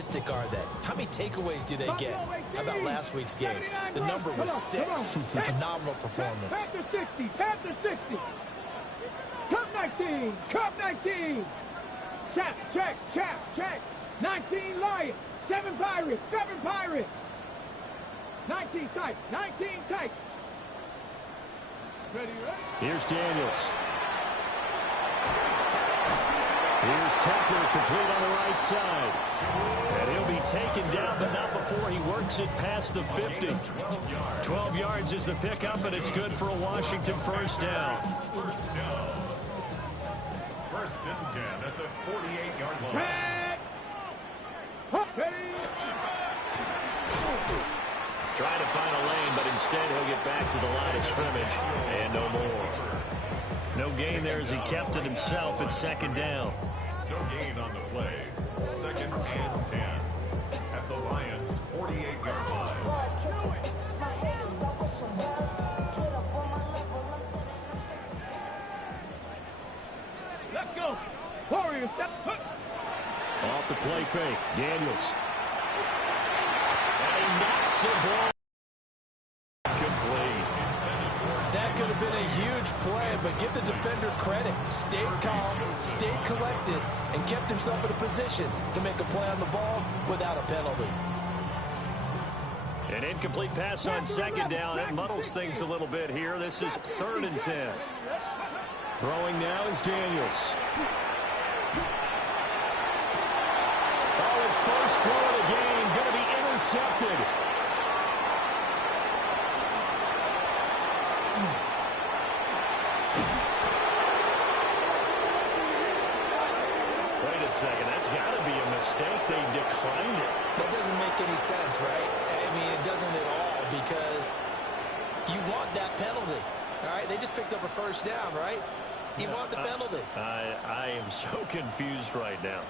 opportunistic are they? How many takeaways do they get? How about last week's game? The number was 6. Phenomenal performance. Panther 60. Cup 19. Cup 19. Check. 19 Lions. 7 Pirates. 7 Pirates. 19 tight. 19 tight. Ready. Here's Daniels. Here's Tucker, complete on the right side. And he'll be taken down, but not before he works it past the 50. 12 yards is the pickup, and it's good for a Washington first down. First and 10 at the 48-yard line. Trying to find a lane, but instead he'll get back to the line of scrimmage, and no more. No gain there as he kept it himself at second down. No gain on the play. Second and 10 at the Lions' 48-yard line. Let's go. Warriors. Off the play fake, Daniels. And he knocks the ball complete. That could have been a huge play, but give the defender credit. Stayed calm, stayed collected, and kept himself in a position to make a play on the ball without a penalty. An incomplete pass on second down. It muddles things a little bit here. This is 3rd and 10. Throwing now is Daniels. Oh, his first throw of the game going to be intercepted. Wait a second. That's got to be a mistake. They declined it. That doesn't make any sense, right? I mean, it doesn't at all, because you want that penalty. All right, they just picked up a first down, right? You want the penalty. I am so confused right now.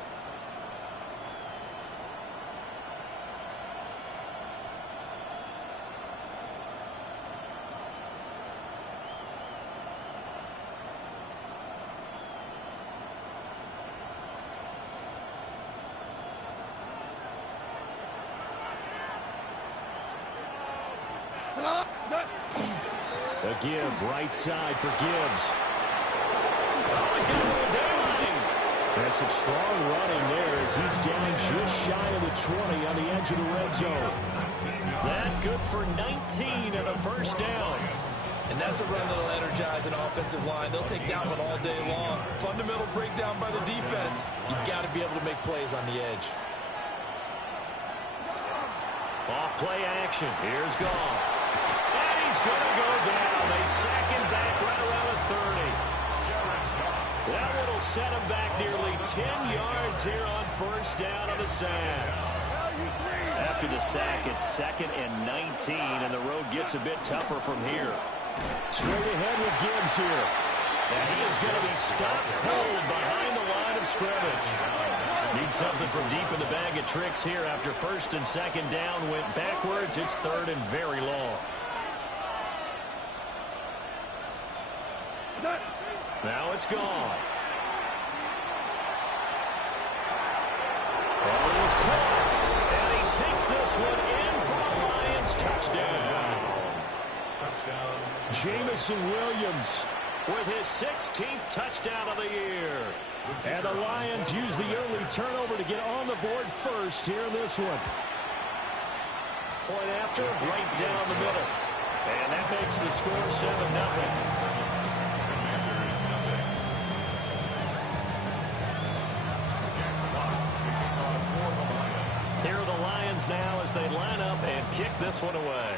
A give, right side for Gibbs. Oh, he's got a little daylight. That's some strong running there as he's down just shy of the 20 on the edge of the red zone. That good for 19 and a first down. And that's a run that'll energize an offensive line. They'll take that one all day long. Fundamental breakdown by the defense. You've got to be able to make plays on the edge. Off play action. Here's Goff. And he's going to go down. They sack him back right around the 30. That will set him back nearly 10 yards here on first down on the sack. After the sack, it's 2nd and 19, and the road gets a bit tougher from here. Straight ahead with Gibbs here. And he is going to be stopped cold behind the line of scrimmage. Need something from deep in the bag of tricks here after first and second down went backwards. It's 3rd and very long. Now it's gone. Oh, he's caught. And he takes this one in for a Lions touchdown. Jamison Williams with his 16th touchdown of the year. And the Lions use the early turnover to get on the board first here in this one. Point after, right down the middle. And that makes the score 7-0. Here are the Lions now as they line up and kick this one away.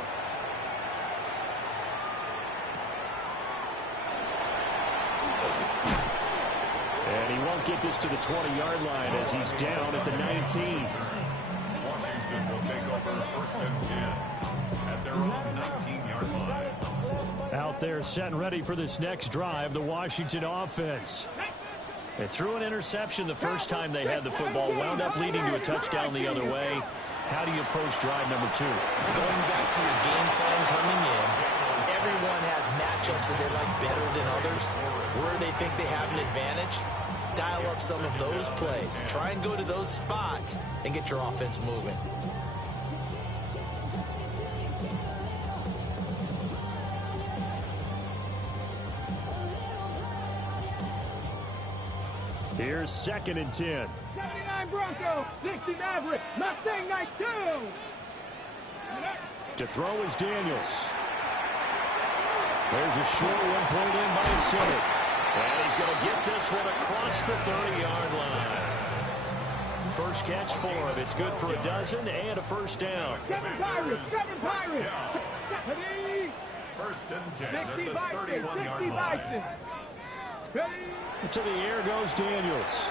And he won't get this to the 20-yard line as he's down at the 19. Washington will take over 1st and 10 at their own 19-yard line. Out there set and ready for this next drive, the Washington offense. They threw an interception the first time they had the football, wound up leading to a touchdown the other way. How do you approach drive number 2? Going back to your game plan coming in, everyone has matchups that they like better than others, where they think they have an advantage. dial up some of those plays. Try and go to those spots and get your offense moving. Here's 2nd and 10. 79 Bronco, 60 Maverick, Mustang Night 2. To throw is Daniels. There's a short one point in by the center. And he's going to get this one across the 30-yard line. First catch for him. It's good for a dozen and a first down. 7 Pirates, 7 Pirates. 1st and 10 at 60 the Bison, 31-yard 60 line. Bison. Ready? To the air goes Daniels.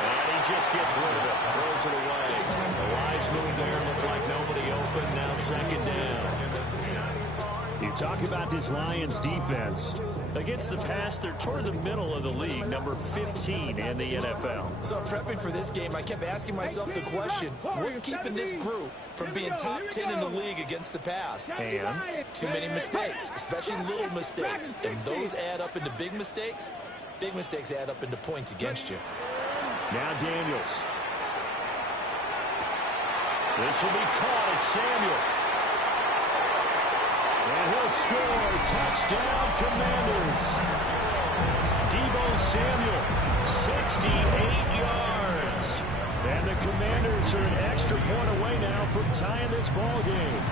And he just gets rid of it. Throws it away. The Lions move there. Looked like nobody open. Now 2nd down. You talk about this Lions defense. Against the pass, they're toward the middle of the league, number 15 in the NFL. So prepping for this game, I kept asking myself the question, what's keeping this group from being top 10 in the league against the pass? And Too many mistakes, especially little mistakes. And those add up into big mistakes. Big mistakes add up into points against you. now Daniels. This will be caught. It's Samuel. And he'll score. Touchdown, Commanders. Deebo Samuel, 68 yards. And the Commanders are an extra point away now from tying this ball game.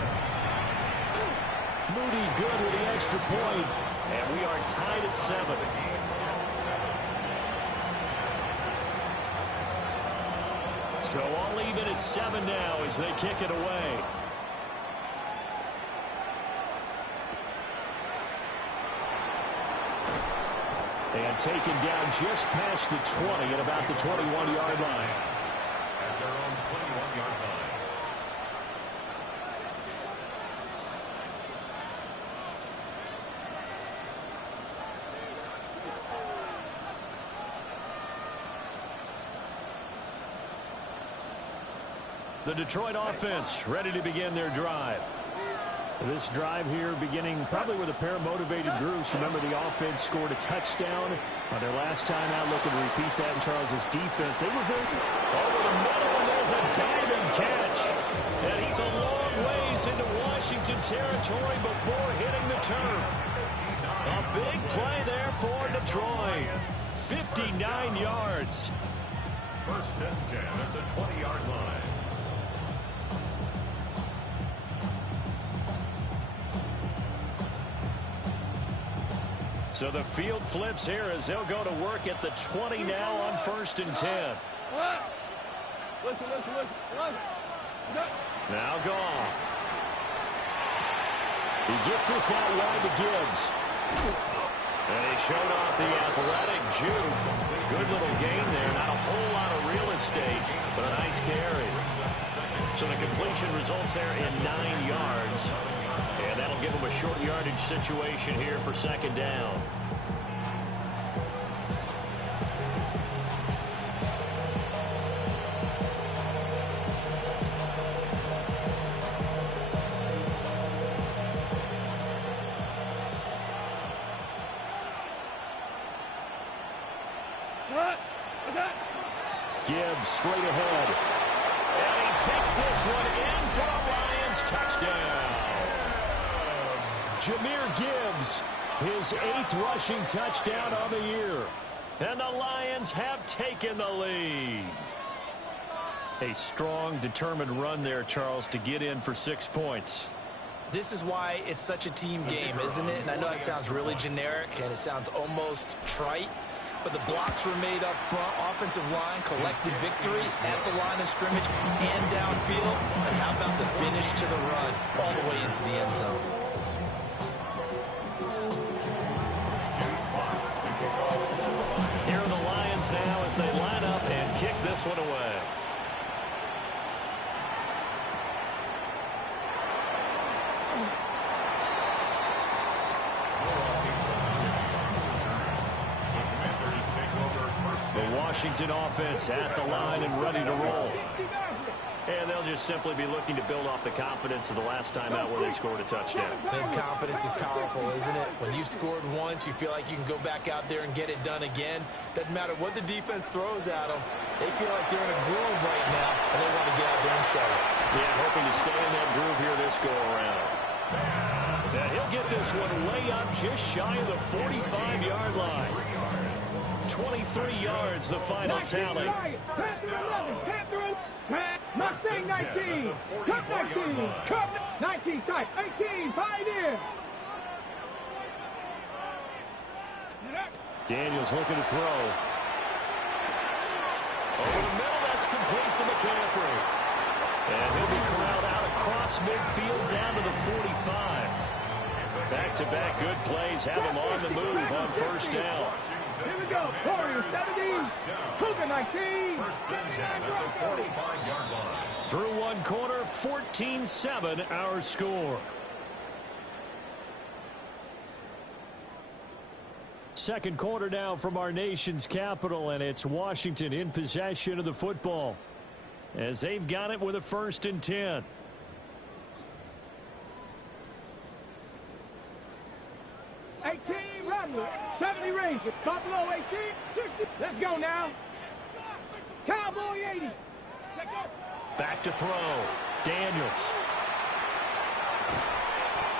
Moody good with the extra point. And we are tied at 7. So all even at 7 now as they kick it away. And taken down just past the 20 at about the 21-yard line. At their own 21-yard line. The Detroit offense ready to begin their drive. This drive here beginning probably with a pair of motivated groups. Remember, the offense scored a touchdown on their last time out. Looking to repeat that in Charles's defense. They were very over the middle, and there's a diving catch. And he's a long ways into Washington territory before hitting the turf. A big play there for Detroit. 59 yards. 1st and 10 at the 20-yard line. So the field flips here as they'll go to work at the 20 now on 1st and 10. Listen. Now Goff. He gets this out wide to Gibbs. And he showed off the athletic juke. Good little gain there. Not a whole lot of real estate, but a nice carry. So the completion results there in 9 yards. And that'll give him a short yardage situation here for 2nd down. Gibbs straight ahead. And he takes this one in for a Lions touchdown. Jahmyr Gibbs, his 8th rushing touchdown on the year. And the Lions have taken the lead. A strong, determined run there, Charles, to get in for 6 points. This is why it's such a team game, isn't it? And I know that sounds really generic and it sounds almost trite, but the blocks were made up front. Offensive line collected victory at the line of scrimmage and downfield. And how about the finish to the run all the way into the end zone? Here are the Lions now as they line up and kick this one away. The Washington offense at the line and ready to roll. And they'll just simply be looking to build off the confidence of the last time out where they scored a touchdown. And confidence is powerful, isn't it? When you've scored once, you feel like you can go back out there and get it done again. Doesn't matter what the defense throws at them. They feel like they're in a groove right now, and they want to get out there and show it. Yeah, hoping to stay in that groove here this go-around. And he'll get this one way up just shy of the 45-yard line. 23 yards, the final tally. Mustang 19, Cup 19, Cup 19, type 18, Pioneer. Daniels looking to throw. Over the middle, that's complete to McCaffrey. And he'll be corralled out across midfield down to the 45. Back-to-back good plays have him on the move on first down. Here we go. Warriors 70, Cougar 19. Through one quarter, 14-7 our score. Second quarter now from our nation's capital, and it's Washington in possession of the football as they've got it with a 1st and 10. Run, 70 range, Buffalo 18, 60. Let's go now. Cowboy 80. Let's go. Back to throw. Daniels.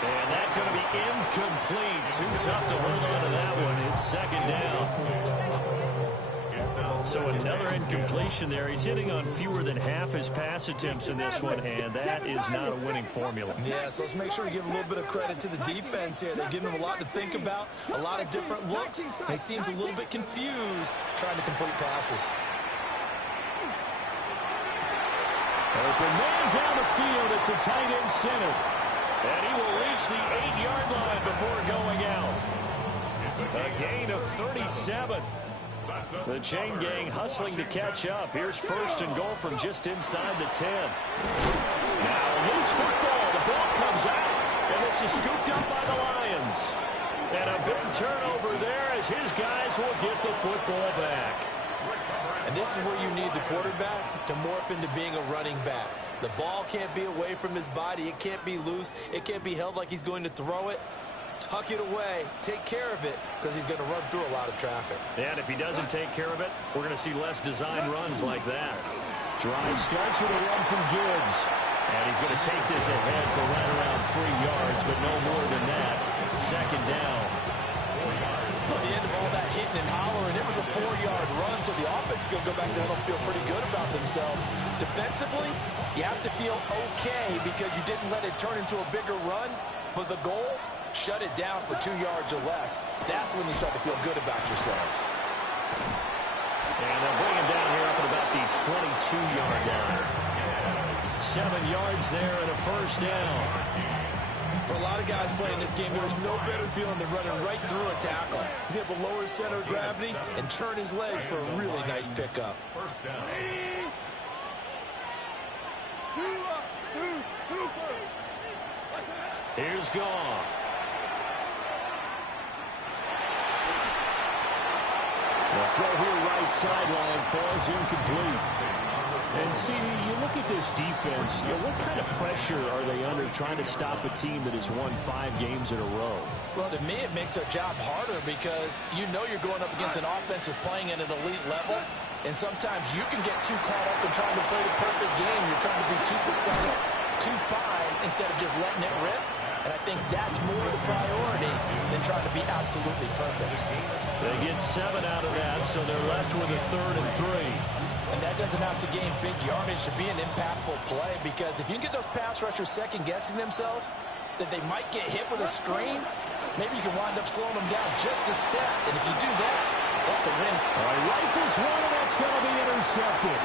And that's going to be incomplete. Too tough to hold on to that one. It's 2nd down. So another incompletion there. He's hitting on fewer than half his pass attempts in this one, and that is not a winning formula. Yeah, so let's make sure we give a little bit of credit to the defense here. They're giving him a lot to think about, a lot of different looks, and he seems a little bit confused trying to complete passes. Open man down the field. It's a tight end center. And he will reach the 8-yard line before going out. A gain of 37. The chain gang hustling to catch up. Here's 1st and goal from just inside the 10. Now loose football. The ball comes out. And this is scooped up by the Lions. And a big turnover there as his guys will get the football back. And this is where you need the quarterback to morph into being a running back. The ball can't be away from his body. It can't be loose. It can't be held like he's going to throw it. Tuck it away. Take care of it because he's going to run through a lot of traffic. And if he doesn't take care of it, we're going to see less design runs like that. Drive starts with a run from Gibbs. And he's going to take this ahead for right around 3 yards, but no more than that. 2nd down. At the end of all that hitting and hollering, it was a 4-yard run, so the offense is going to go back there and feel pretty good about themselves. Defensively, you have to feel okay because you didn't let it turn into a bigger run, but the goal, shut it down for 2 yards or less. That's when you start to feel good about yourselves. And they'll bring him down here up at about the 22-yard line. 7 yards there and a 1st down. For a lot of guys playing this game, there's no better feeling than running right through a tackle. He's able to lower his center of gravity and turn his legs for a really nice pickup. 1st down. Here's Goff. The throw here right sideline falls incomplete. And see, you look at this defense, what kind of pressure are they under trying to stop a team that has won 5 games in a row? Well, to me, it makes their job harder because you know you're going up against an offense that's playing at an elite level, and sometimes you can get too caught up in trying to play the perfect game. You're trying to be too precise, too fine, instead of just letting it rip. And I think that's more the priority than trying to be absolutely perfect. They get 7 out of that, so they're left with a 3rd and 3. And that doesn't have to gain big yardage to be an impactful play, because if you can get those pass rushers second-guessing themselves, that they might get hit with a screen, maybe you can wind up slowing them down just a step. And if you do that, that's a win. All right, rifles one, and that's going to be intercepted.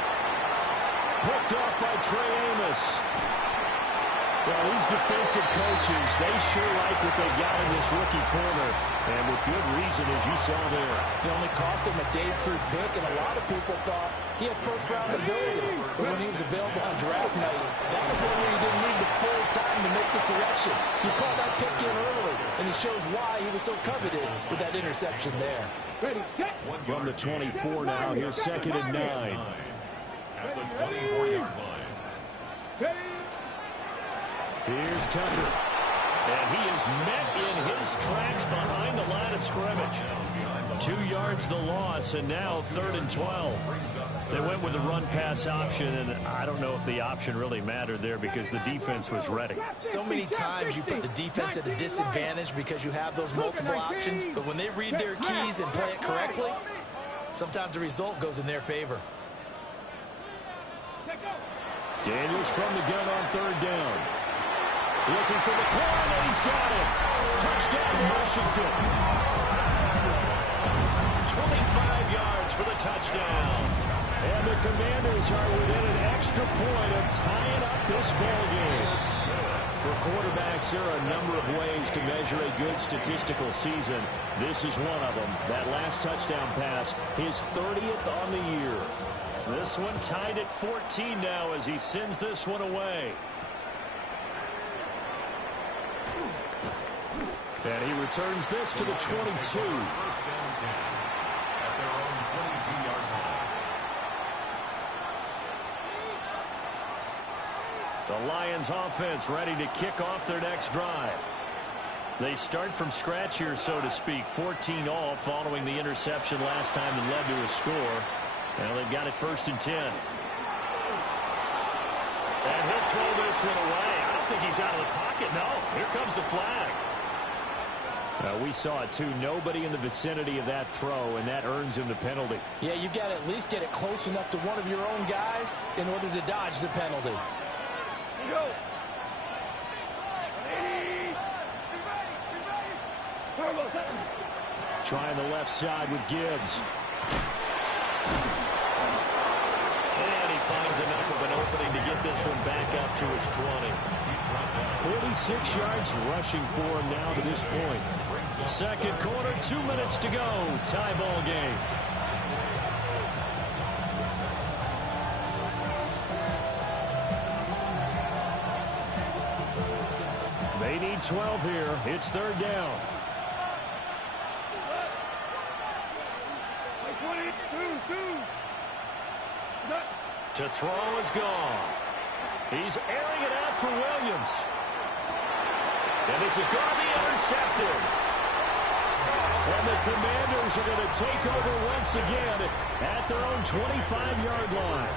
Picked off by Trey Amos. Well, these defensive coaches, they sure like what they got in this rookie corner. And with good reason, as you saw there. It only cost him a day 2 pick, and a lot of people thought he had first-round ability. But when he was available on draft night, that was when you didn't need the full time to make the selection. You called that pick in early, and he shows why he was so coveted with that interception there. Ready, set. From the 24 now, here's 2nd and 9. At the 24-yard line. Here's Tucker. And he is met in his tracks behind the line of scrimmage. 2 yards the loss, and now 3rd and 12. They went with the run-pass option, and I don't know if the option really mattered there because the defense was ready. So many times you put the defense at a disadvantage because you have those multiple options, but when they read their keys and play it correctly, sometimes the result goes in their favor. Daniels from the gun on 3rd down. Looking for the corner, and he's got it. Touchdown, Washington. 25 yards for the touchdown. And the Commanders are within an extra point of tying up this ball game. For quarterbacks, there are a number of ways to measure a good statistical season. This is one of them. That last touchdown pass, his 30th on the year. This one tied at 14 now as he sends this one away. And he returns this to the 22. The Lions offense ready to kick off their next drive. They start from scratch here, so to speak. 14 all following the interception last time that led to a score. Well, they've got it 1st and 10. And he'll throw this one away. I don't think he's out of the pocket. No, here comes the flag. We saw it, too. Nobody in the vicinity of that throw, and that earns him the penalty. Yeah, you've got to at least get it close enough to one of your own guys in order to dodge the penalty. Trying the left side with Gibbs. And he finds enough of an opening to get this one back up to his 20. 46 yards rushing for him now to this point. Second quarter, 2 minutes to go. Tie ball game. They need 12 here. It's 3rd down. To throw is Goff. He's airing it out for Williams. And this is going to be intercepted. And the Commanders are going to take over once again at their own 25-yard line.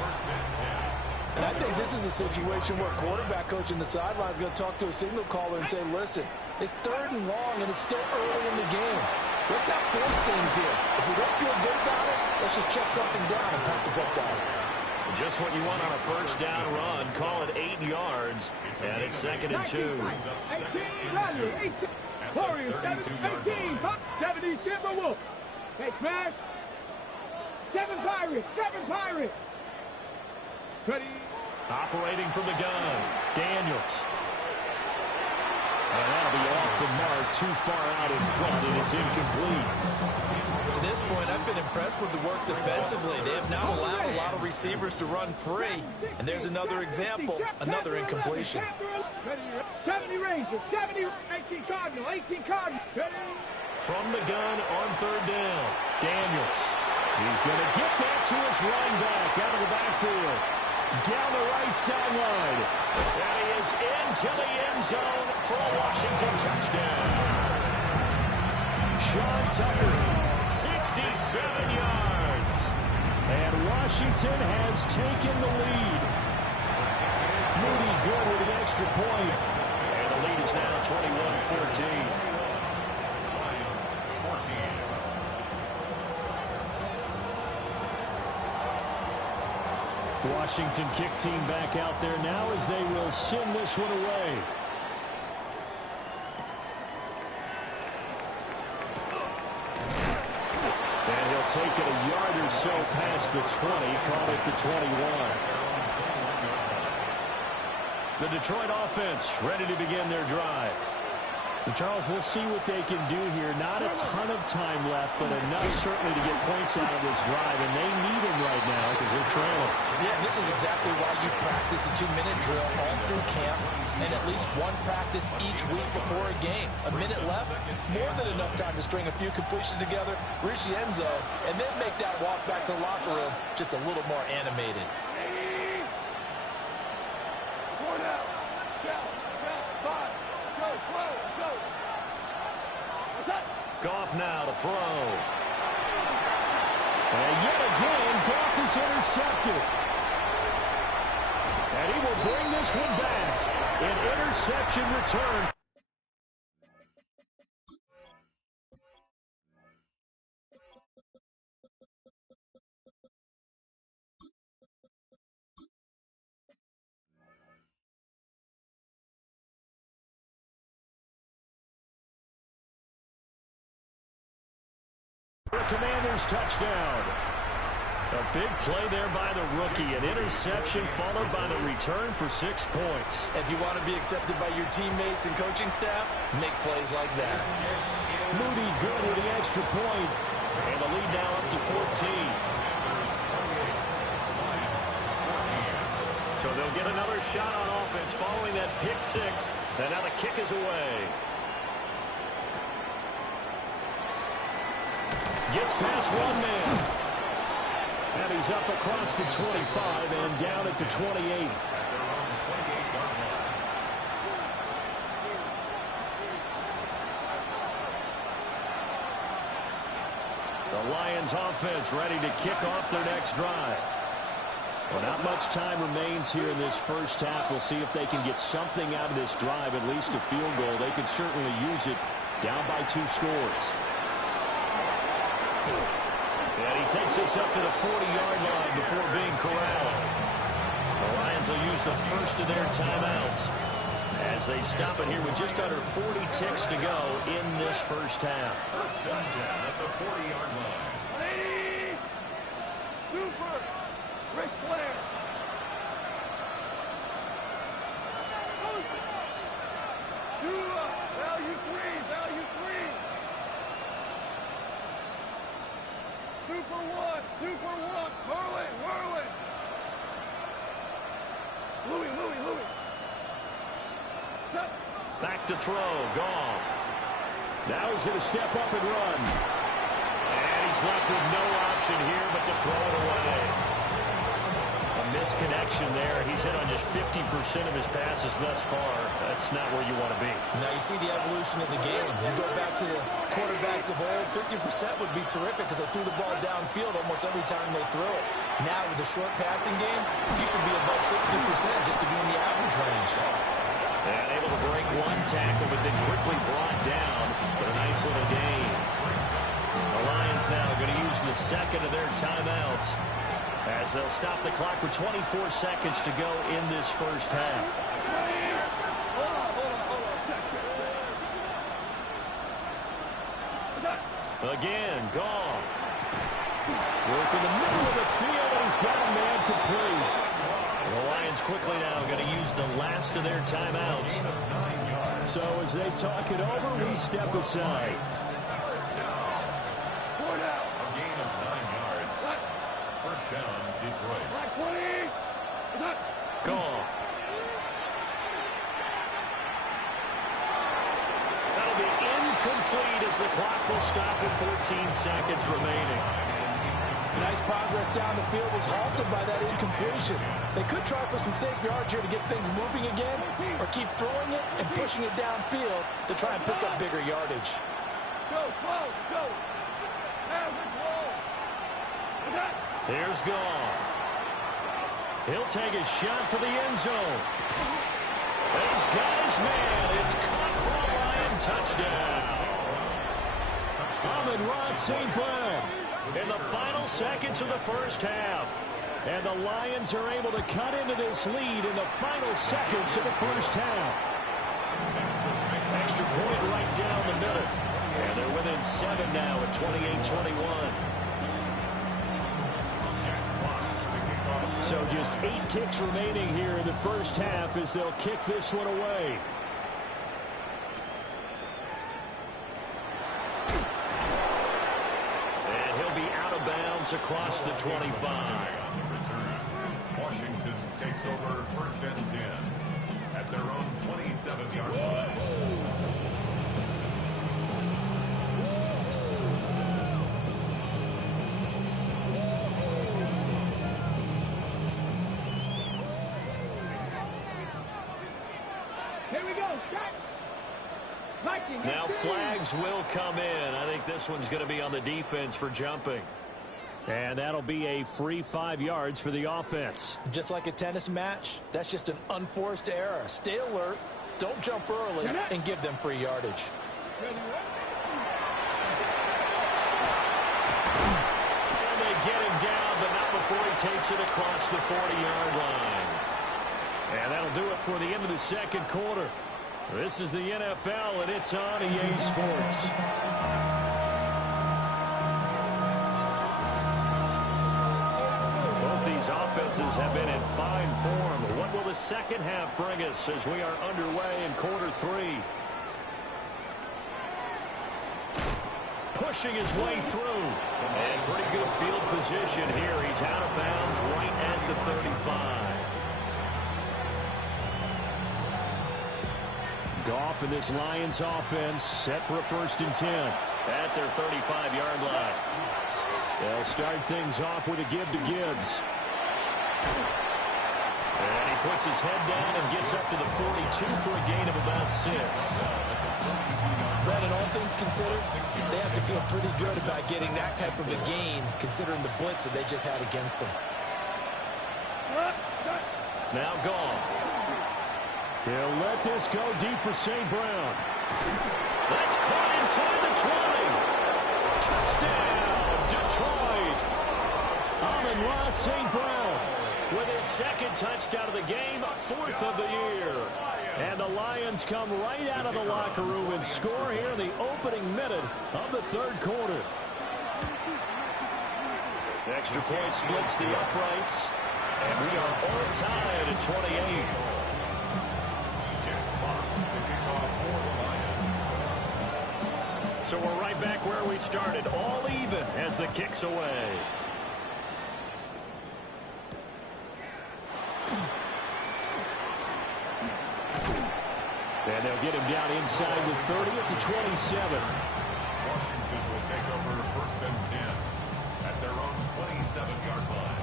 And I think this is a situation where quarterback coach in the sideline is going to talk to a signal caller and say, listen, it's 3rd and long, and it's still early in the game. Let's not force things here. If we don't feel good about it, let's just check something down and put the book down. Just what you want on a 1st down run. Call it 8 yards. And it's 2nd and 2. 18, Warriors, 18, 70, Timberwolves. Hey, smash. 7 Pirates. Ready. Operating from the gun. Daniels. And that'll be off the mark, too far out in front, and it's incomplete. To this point, I've been impressed with the work defensively. They have not allowed a lot of receivers to run free. And there's another example, another incompletion. 70 Rangers, 70, 18 Cardinal. From the gun on 3rd down. Daniels. He's going to get that to his running back out of the backfield. Down the right sideline. And he is into the end zone for a Washington touchdown. Sean Tucker, 67 yards. And Washington has taken the lead. Moody good with an extra point. And the lead is now 21-14. Washington kick team back out there now as they will send this one away. And he'll take it a yard or so past the 20, call it the 21. The Detroit offense ready to begin their drive. And Charles, we'll see what they can do here. Not a ton of time left, but enough certainly to get points out of this drive, and they need them right now because they're trailing. Yeah, this is exactly why you practice a 2-minute drill all through camp and at least one practice each week before a game. A minute left, more than enough time to string a few completions together, reach the end zone, and then make that walk back to the locker room just a little more animated. throw. And yet again, Goff is intercepted. And he will bring this one back. An interception return. Commanders touchdown. A big play there by the rookie. An interception followed by the return for 6 points. If you want to be accepted by your teammates and coaching staff, make plays like that. Moody good with the extra point. And the lead now up to 14. So they'll get another shot on offense following that pick six. And now the kick is away. Gets past one man. And he's up across the 25 and down at the 28. The Lions offense ready to kick off their next drive. Well, not much time remains here in this first half. We'll see if they can get something out of this drive, at least a field goal. They could certainly use it down by 2 scores. And he takes us up to the 40-yard line before being corralled. The Lions will use the first of their timeouts as they stop it here with just under 40 ticks to go in this first half. First and 10 at the 40-yard line. Lady! Super! Ric Flair! Value 3! Value 3! Super 1! Super 1! Merlin! Merlin! Louis! Set! Back to throw. Goff. Now he's going to step up and run. And he's left with no option here but to throw it away. A misconnection there. He's hit on just 50% of his passes thus far. That's not where you want to be. Now you see the evolution of the game. You go back to the quarterbacks of old, 50% would be terrific because they threw the ball downfield almost every time they threw it. Now with the short passing game, you should be above 60% just to be in the average range. And able to break one tackle, but then quickly brought down. But a nice little gain. The Lions now are going to use the second of their timeouts as they'll stop the clock with 24 seconds to go in this first half. Again, Goff. Work in the middle of the field, and he's got a man complete. The Lions quickly now going to use the last of their timeouts. So as they talk it over, we step aside. A gain of 9 yards. First down, Detroit. Black 20! Goff. That'll be incomplete as the clock will stop with 14 seconds remaining. Nice progress down the field was halted by that incompletion. They could try for some safe yards here to get things moving again, or keep throwing it and pushing it downfield to try and pick up bigger yardage. Go, go! Average ball! Here's Goff. He'll take a shot for the end zone. And he's got his man. It's caught for a Lion touchdown. Amon-Ra St. Brown in the final seconds of the first half. And the Lions are able to cut into this lead in the final seconds of the first half. Extra point right down the middle. And they're within 7 now at 28-21. So just 8 ticks remaining here in the first half as they'll kick this one away. And he'll be out of bounds across the 25. Washington takes over first and 10 at their own 27-yard line. Here we go, shot! Now flags will come in. I think this one's going to be on the defense for jumping. And that'll be a free 5 yards for the offense. Just like a tennis match, that's just an unforced error. Stay alert, don't jump early, and give them free yardage. And they get him down, but not before he takes it across the 40-yard line. And that'll do it for the end of the second quarter. This is the NFL, and it's on EA Sports. Both these offenses have been in fine form. What will the second half bring us as we are underway in quarter 3? Pushing his way through. And pretty good field position here. He's out of bounds right at the 35. Goff and this Lions offense set for a 1st and 10 at their 35-yard line. They'll start things off with a give to Gibbs. And he puts his head down and gets up to the 42 for a gain of about 6. Brandon, all things considered, they have to feel pretty good about getting that type of a gain, considering the blitz that they just had against them. Now Goff. He'll let this go deep for St. Brown. That's caught inside the 20. Touchdown, Detroit. Amon-Ra St. Brown with his 2nd touchdown of the game, 4th of the year. And the Lions come right out of the locker room and score here in the opening minute of the 3rd quarter. The extra point splits the uprights, and we are all tied at 28. So we're right back where we started, all even as the kick's away. And they'll get him down inside the 30 at the 27. Washington will take over 1st and 10 at their own 27-yard line.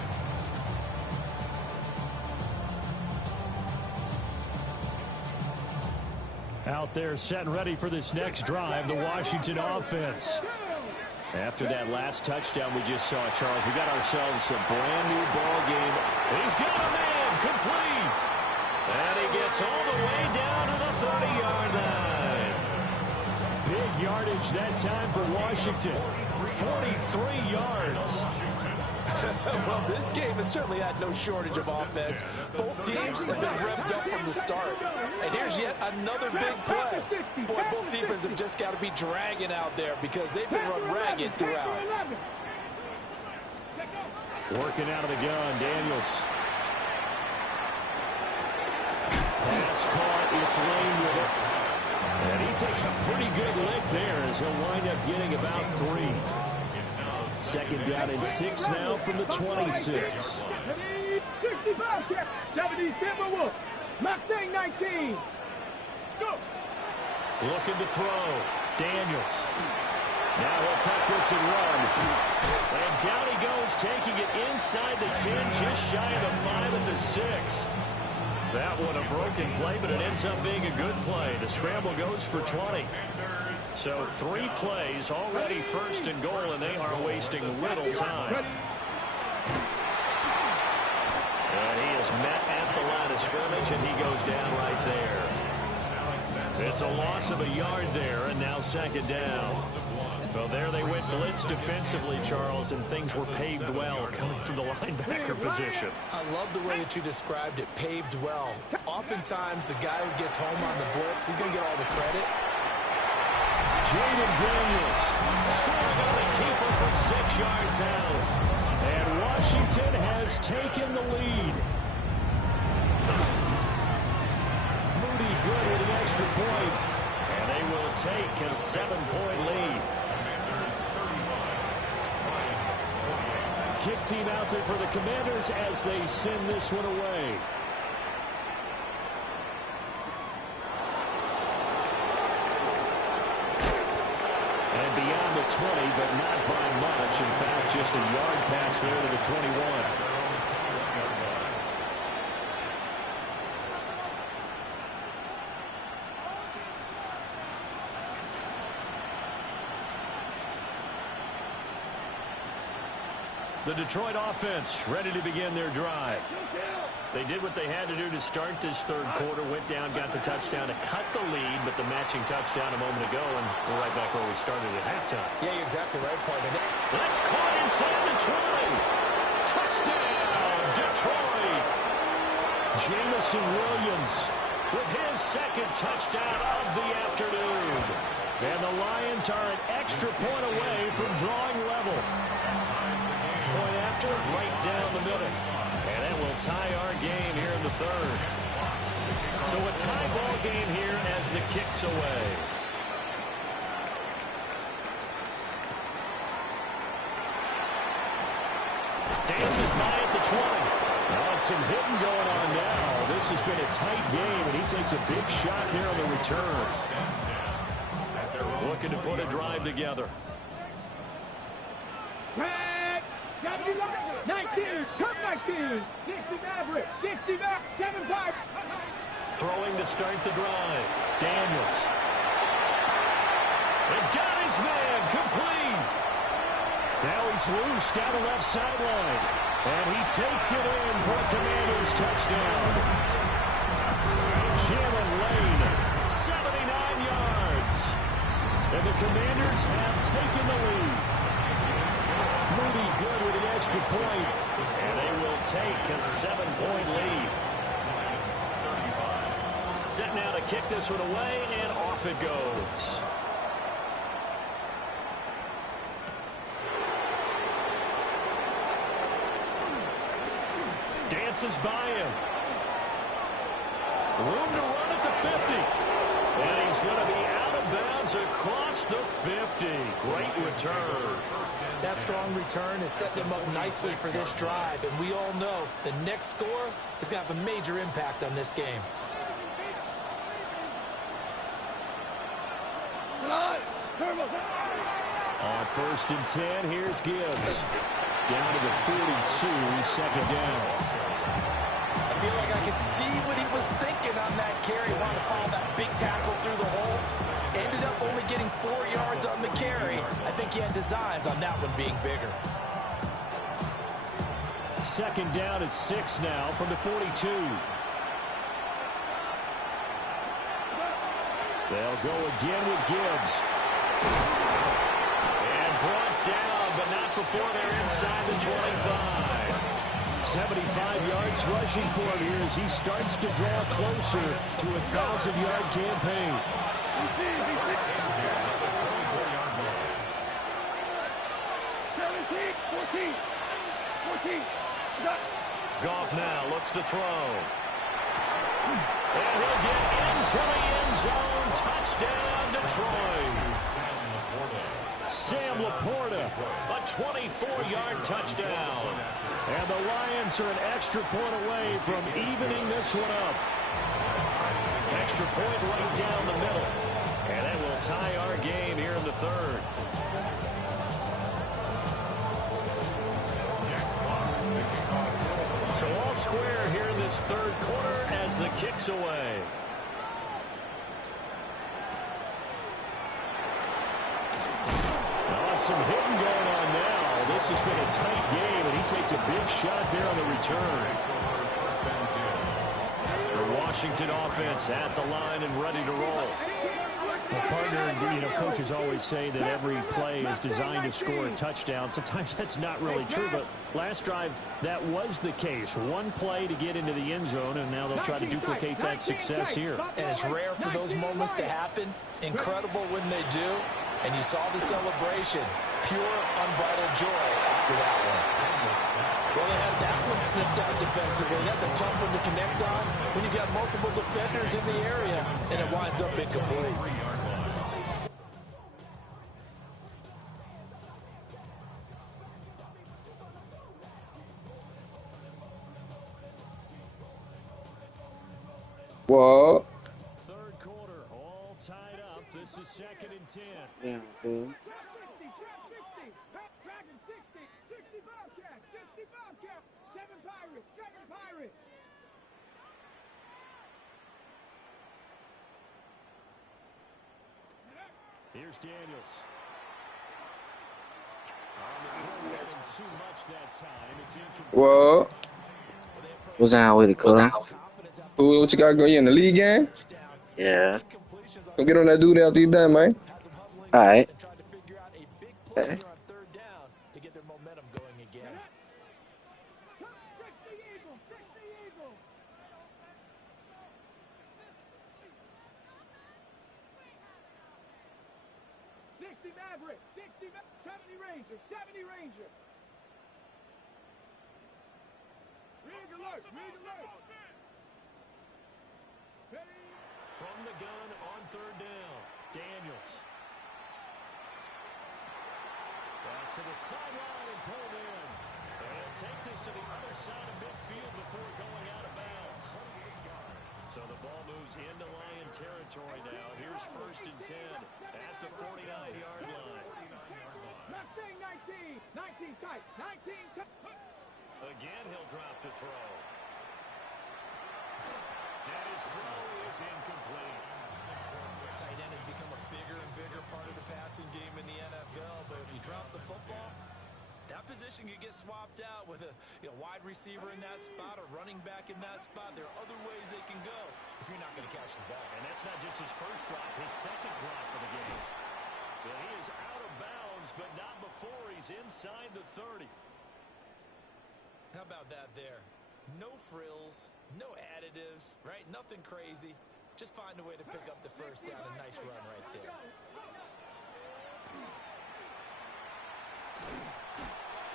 Out there set and ready for this next drive, the Washington offense. After that last touchdown we just saw, Charles, we got ourselves a brand new ball game. He's got a man complete. And he gets all the way down to the 30-yard line. Big yardage that time for Washington. 43 yards. Well, this game has certainly had no shortage of offense. Both teams have been revved up from the start. And here's yet another big play. Boy, both defenses have just got to be dragging out there because they've been run ragged throughout. Working out of the gun, Daniels. Pass caught, it's Lane with it. And he takes a pretty good lick there as he'll wind up getting about 3. 2nd down and 6 now from the 26. 77 Mustang 19. Looking to throw. Daniels. Now he'll tuck this and run. And down he goes, taking it inside the 10, just shy of the 5 at the 6. That one a broken play, but it ends up being a good play. The scramble goes for 20. So 3 plays, already 1st and goal, and they are wasting little time. And he is met at the line of scrimmage, and he goes down right there. It's a loss of a yard there, and now 2nd down. Well, there they went blitz defensively, Charles, and things were paved well coming from the linebacker position. I love the way that you described it, paved well. Oftentimes, the guy who gets home on the blitz, he's going to get all the credit. Jaden Daniels scoring on the keeper from 6 yards out. And Washington has taken the lead. Moody good with the extra point. And they will take a 7-point lead. Kick team out there for the Commanders as they send this one away. And beyond the 20, but not by much. In fact, just a yard pass there to the 21. The Detroit offense ready to begin their drive. They did what they had to do to start this third quarter, went down, got the touchdown to cut the lead, but the matching touchdown a moment ago, and we're right back where we started at halftime. Yeah, you're exactly right, partner. That's caught inside the 20. Touchdown, Detroit. Jamison Williams with his second touchdown of the afternoon. And the Lions are an extra point away from drawing level. Point after, right down the middle. And that will tie our game here in the third. So a tie ball game here as the kick's away. Dances by at the 20. Now some hitting going on now. This has been a tight game, and he takes a big shot there on the return. Looking to put a drive together. 19, come 19, 60 Maverick, 60 back, 7-5. Throwing to start the drive. Daniels. And got his man complete. Now he's loose down the left sideline. And he takes it in for a Commanders touchdown. Jalen Lane, 79 yards. And the Commanders have taken the lead. Moody good with an extra point. And they will take a 7-point lead. Set now to kick this one away, and off it goes. Dances by him. Room to run at the 50. And he's going to be out of bounds across the 50. Great return. That strong return has set them up nicely for this drive, and we all know the next score is going to have a major impact on this game. On 1st and 10, here's Gibbs. Down to the 42, second down. I feel like I could see what he was thinking on that carry. Wanted to follow that big tackle through the hole. Ended up only getting 4 yards on the carry. I think he had designs on that one being bigger. Second down at 6 now from the 42. They'll go again with Gibbs. And brought down, but not before they're inside the 25. 75 yards rushing for him here as he starts to draw closer to a 1,000-yard campaign. 14. Goff now looks to throw. And he'll get into the end zone. Touchdown, Detroit. Sam Laporta, a 24-yard touchdown. And the Lions are an extra point away from evening this one up. Extra point right down the middle. And that will tie our game here in the third. So all square here in this third quarter as the kick's away. Some hitting going on now. This has been a tight game, and he takes a big shot there on the return. The Washington offense at the line and ready to roll. Well, partner, coaches always say that every play is designed to score a touchdown. Sometimes that's not really true, but last drive, that was the case. One play to get into the end zone, and now they'll try to duplicate that success here. And it's rare for those moments to happen. Incredible when they do. And you saw the celebration. Pure, unbridled joy after that one. Well, they had that one snipped out defensively. That's a tough one to connect on when you got multiple defenders in the area, and it winds up incomplete. What? Third quarter, all tied up. This is 2nd and 10. Yeah, dude. 7 Pirates. Here's Daniels. On the throw What? What's down with it, cuz? What you got going? You in the league game? Yeah. Come get on that dude after you done, man. All right. Hey. 60 Maverick, 70 Ranger, 70 Ranger. Rig alert, rig alert. From the gun on third down, Daniels. Pass to the sideline and pulled in. And he'll take this to the other side of midfield before going out of bounds. So the ball moves into Lion territory now. Here's 1st and 10 at the 49-yard line. Mustang 19, 19 tight, 19 tight. Again, he'll drop to throw. And his throw is incomplete. Tight end has become a bigger and bigger part of the passing game in the NFL, but if you drop the football, that position could get swapped out with a wide receiver in that spot, a running back in that spot. There are other ways they can go if you're not going to catch the ball. And that's not just his first drop, his second drop of the game. Well, he is out of bounds, but not before he's inside the 30. How about that there? No frills, no additives, right? Nothing crazy. Just find a way to pick up the first down. A nice run right there.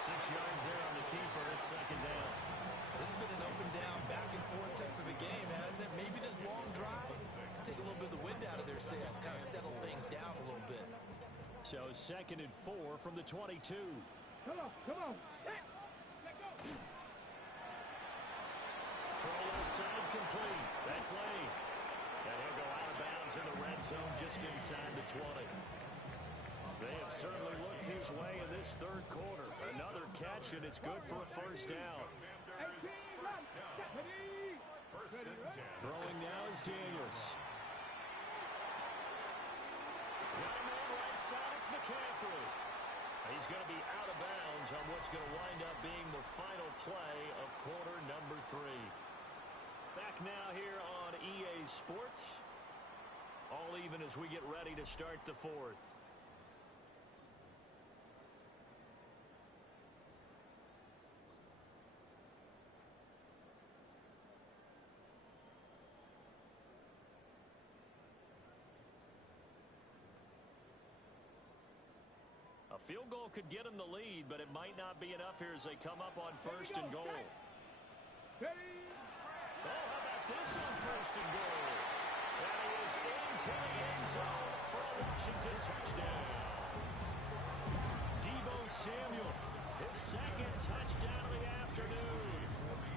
6 yards there on the keeper at second down. This has been an up and down, back and forth type of a game, hasn't it? Maybe this long drive take a little bit of the wind out of their sails, kind of settle things down a little bit. So 2nd and 4 from the 22. Come on, come on. Let go. Throw left side complete. That's Lane. And he'll go out of bounds in the red zone just inside the 20. They have certainly looked his way in this third quarter. Another catch, and it's good for a first down. Throwing now is Daniels. One man right side, it's McCaffrey. He's going to be out of bounds on what's going to wind up being the final play of quarter number 3. Back now here on EA Sports. All even as we get ready to start the 4th. A field goal could get them the lead, but it might not be enough here as they come up on 1st and goal. Oh, how about this on 1st and goal? And he is into the end zone for a Washington touchdown. Deebo Samuel, his 2nd touchdown of the afternoon.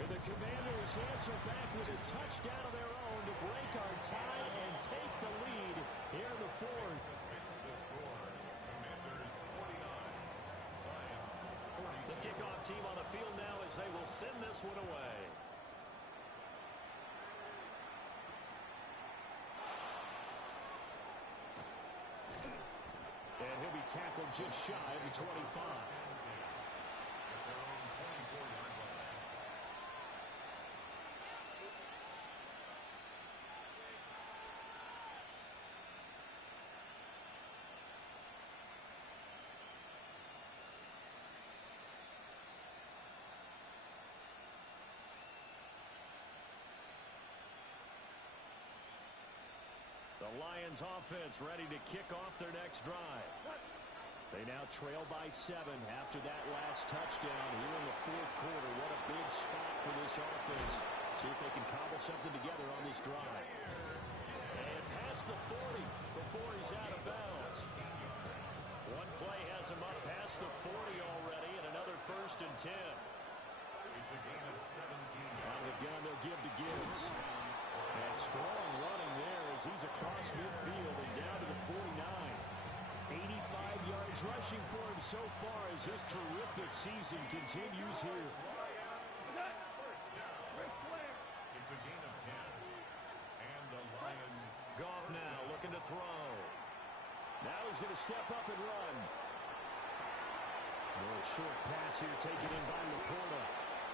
And the Commanders answer back with a touchdown of their own to break our tie and take the lead here in the 4th. The kickoff team on the field now as they will send this one away. And he'll be tackled just shy of the 25. The Lions offense ready to kick off their next drive. They now trail by 7 after that last touchdown here in the 4th quarter. What a big spot for this offense. See if they can cobble something together on this drive. And past the 40 before he's out of bounds. One play has him up past the 40 already, and another 1st and 10. It's a gain of 17. On the gun, they'll give to Gibbs. And strong running there as he's across midfield and down to the 49. 85 yards rushing for him so far as his terrific season continues here. It's a gain of 10. And the Lions. Goff now looking to throw. Now he's going to step up and run. little short pass here taken in by Laporta.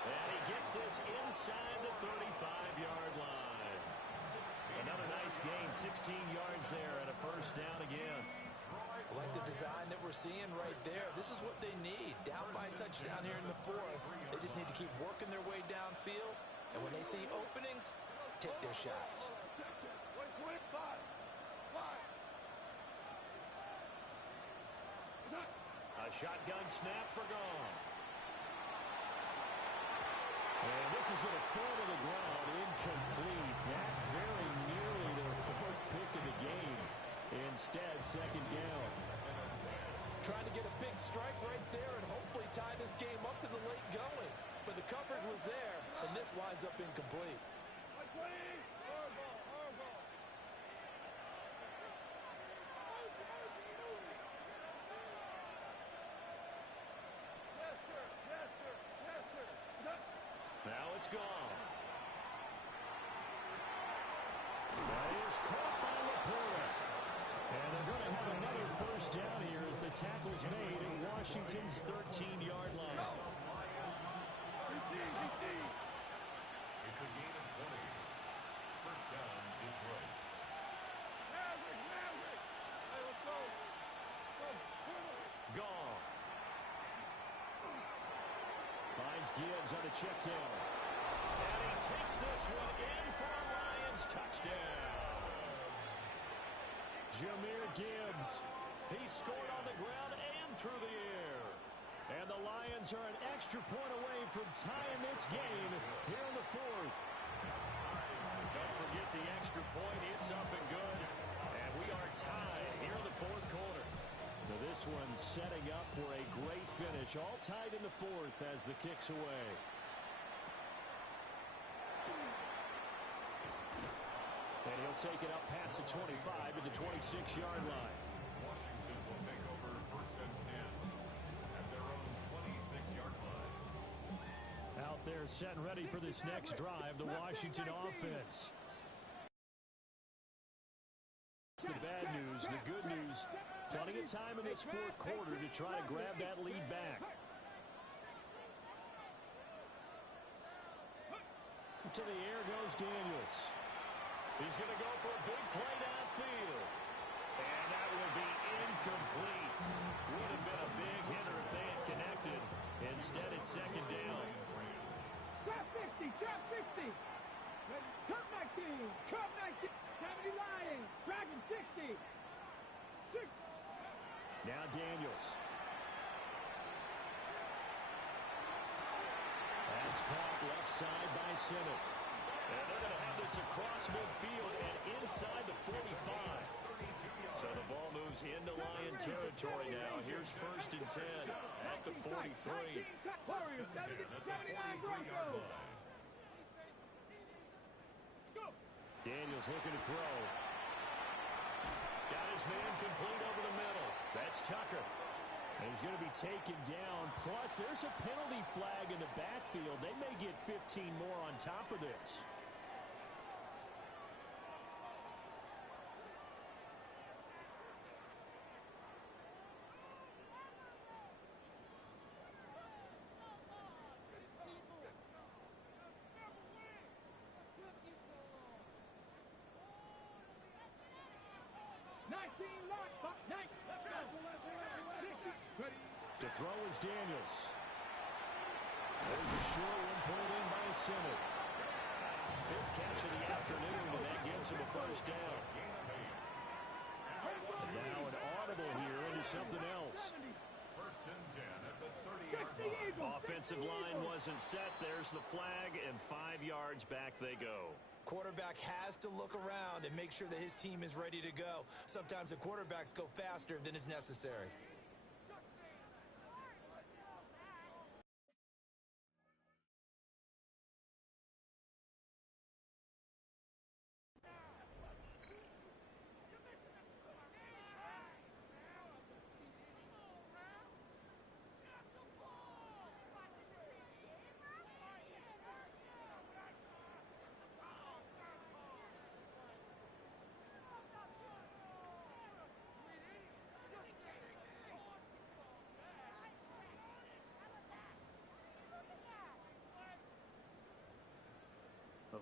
And he gets this inside the 35-yard line. Another nice gain, 16 yards there, and a first down again. I like the design that we're seeing right there. This is what they need. Down by a touchdown here in the fourth. They just need to keep working their way downfield. And when they see openings, take their shots. A shotgun snap for Goff. And this is going to fall to the ground, incomplete. That very nearly their fourth pick of the game. Instead, second down. Trying to get a big strike right there and hopefully tie this game up to the late going. But the coverage was there, and this winds up incomplete. Now it's gone. That is caught by Laporta. And they're going to have another first down here as the tackle's made at Washington's 13-yard line. It's a gain of 20. First down, Detroit. Goff. Finds Gibbs on a check down. And he takes this one in for a Lions touchdown. Jahmyr Gibbs. He scored on the ground and through the air. And the Lions are an extra point away from tying this game here in the fourth. Don't forget the extra point. It's up and good. And we are tied here in the fourth quarter. Now this one setting up for a great finish. All tied in the fourth as the kick's away. And he'll take it up past the 25 at the 26-yard line. Washington will take over first and 10 at their own 26-yard line. Out there set and ready for this next drive, the Washington offense. That's the bad news. The good news, plenty of time in this fourth quarter to try to grab that lead back. To the air goes Daniels. He's going to go for a big play downfield. And that will be incomplete. Would have been a big hitter if they had connected. Instead, it's second down. Drop 50, drop 60. Cup 19, cup 19. 70 Lions, Dragon 60. Now Daniels. That's caught left side by Simmons. And they're going to have this across midfield and inside the 45. So the ball moves into Lion territory now. Here's first and 10 at the 43. Warriors, 79 Broncos. Daniels looking to throw. Got his man complete over the middle. That's Tucker. And he's going to be taken down. Plus, there's a penalty flag in the backfield. They may get 15 more on top of this. To throw is Daniels. There's a short one pulled in by Simmons. Fifth catch of the afternoon, and that gets him a first down. Now an audible here into something else. First and 10 at the 30-yard line. Offensive line wasn't set. There's the flag, and 5 yards back they go. Quarterback has to look around and make sure that his team is ready to go. Sometimes the quarterbacks go faster than is necessary.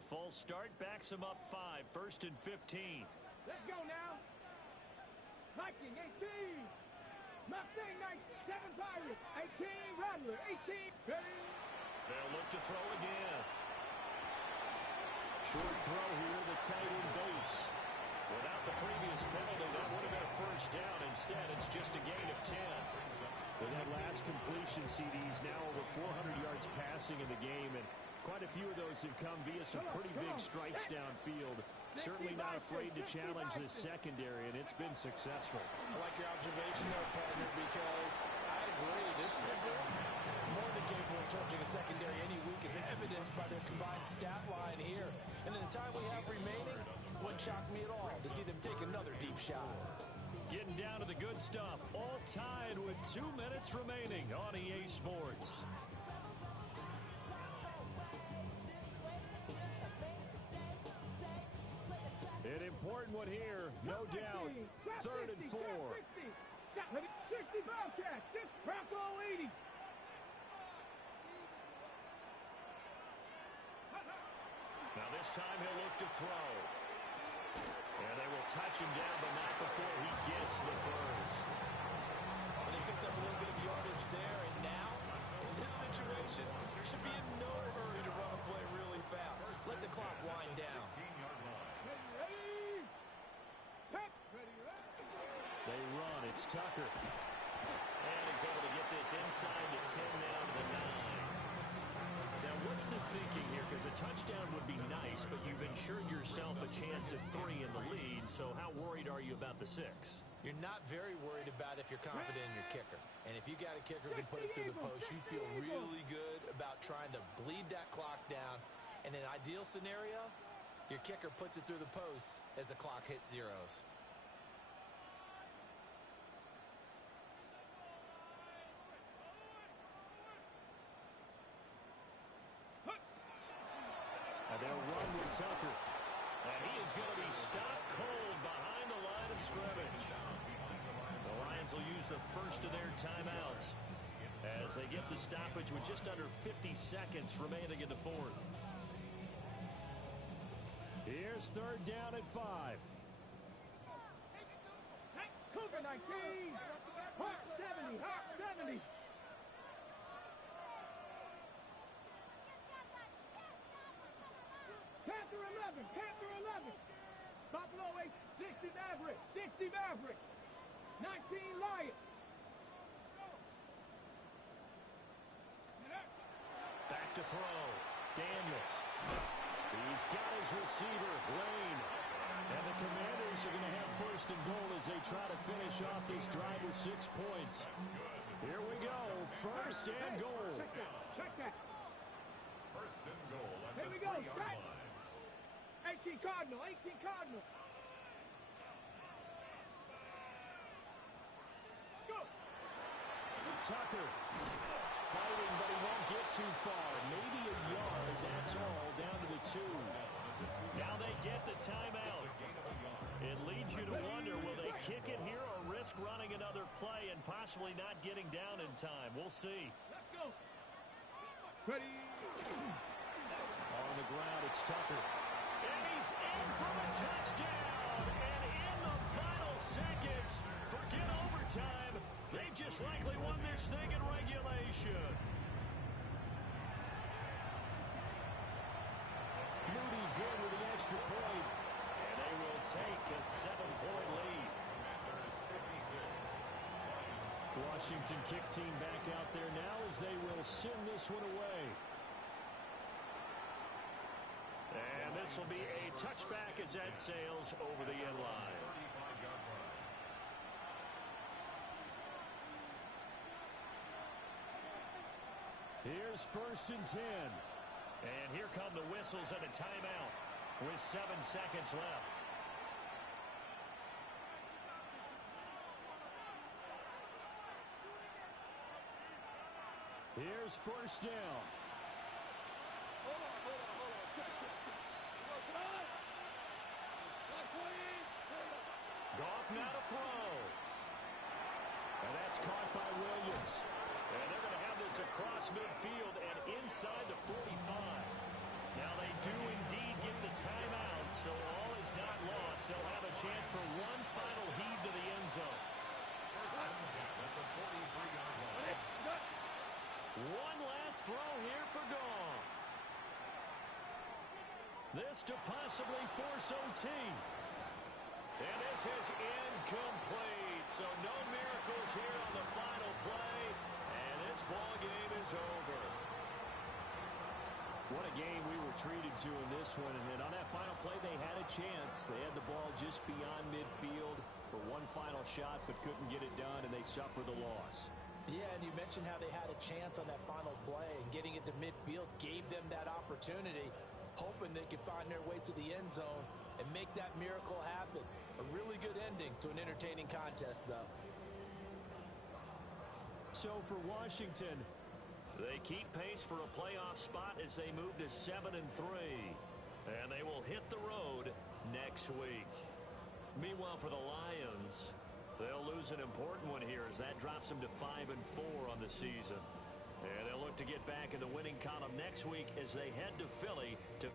false start backs him up 5, 1st and 15. Let's go now. Viking, 18. Mustang, 97 Pirates. 18, Rattler, 18. Ready? They'll look to throw again. Short throw here, the tight end Bates. Without the previous penalty, that would have been a first down. Instead, it's just a gain of 10. For that last completion, CD's now over 400 yards passing in the game, and quite a few of those have come via some pretty big strikes downfield. Certainly not afraid to challenge this secondary, and it's been successful. I like your observation there, partner, because I agree. This is a group more than capable of torching a secondary any week, as evidenced by their combined stat line here. And in the time we have remaining, wouldn't shock me at all to see them take another deep shot. Getting down to the good stuff, all tied with 2 minutes remaining on EA Sports. An important one here, no doubt. 3rd and 4. 60 Bobcats, just Bronco 80. Now this time he'll look to throw. And they will touch him down, but not before he gets the first. Well, they picked up a little bit of yardage there, and now, in this situation, should be in no hurry to run a play really fast. Let the clock wind down. Ready? They run. It's Tucker. And he's able to get this inside the 10 down to the 9. Now, what's the thinking here? Because a touchdown would be nice, but you've ensured yourself a chance of 3 in the lead, so how worried are you about the 6? You're not very worried about if you're confident in your kicker. And if you got a kicker who can put it through the post, you feel really good about trying to bleed that clock down. In an ideal scenario, your kicker puts it through the post as the clock hits zeros. And they'll run with Tucker. And he is going to be stopped cold behind the line of scrimmage. The Lions will use the first of their timeouts as they get the stoppage with just under 50 seconds remaining in the 4th. Here's 3rd down at 5. Cougar 19. Hawk 70. Hawk 70. Panther 11. Panther 11. Buffalo 8. 60 Maverick. 60 Maverick. 19 Lions. Back to throw. Daniels. He's got his receiver, Lane. And the Commanders are going to have 1st and goal as they try to finish off this drive with 6 points. Here we go. 1st and goal. Check that. 1st and goal at Here the we go. 3-yard line. 18 Cardinal. 18 Cardinal. Go. Tucker fighting, but he won't get too far. Maybe a yard, that's all, down to the 2. Now they get the timeout. It leads you to wonder, will they kick it here or risk running another play and possibly not getting down in time? We'll see. Let's go. Ready. On the ground, it's Tucker. And he's in for the touchdown. And in the final seconds, forget overtime. They just likely won this thing in regulation. Moody good with the extra point. And they will take a 7-point lead. Washington kick team back out there now as they will send this one away. And this will be a touchback as that sails over the end line. Here's 1st and 10. And here come the whistles and a timeout with 7 seconds left. Here's 1st down. Goff now to throw. And that's caught by Williams. And they're going to have this across midfield and inside the 45. Now they do indeed get the timeout, so all is not lost. They'll have a chance for one final heave to the end zone. One last throw here for Goff. This to possibly force OT. And this is incomplete. So no miracles here on the final play. And this ball game is over. What a game we were treated to in this one. And on that final play, they had a chance. They had the ball just beyond midfield for one final shot, but couldn't get it done, and they suffered the loss. Yeah, and you mentioned how they had a chance on that final play, and getting it to midfield gave them that opportunity, hoping they could find their way to the end zone and make that miracle happen. A really good ending to an entertaining contest, though. So for Washington, they keep pace for a playoff spot as they move to 7-3. And they will hit the road next week. Meanwhile, for the Lions, they'll lose an important one here as that drops them to 5-4 on the season. And they'll look to get back in the winning column next week as they head to Philly to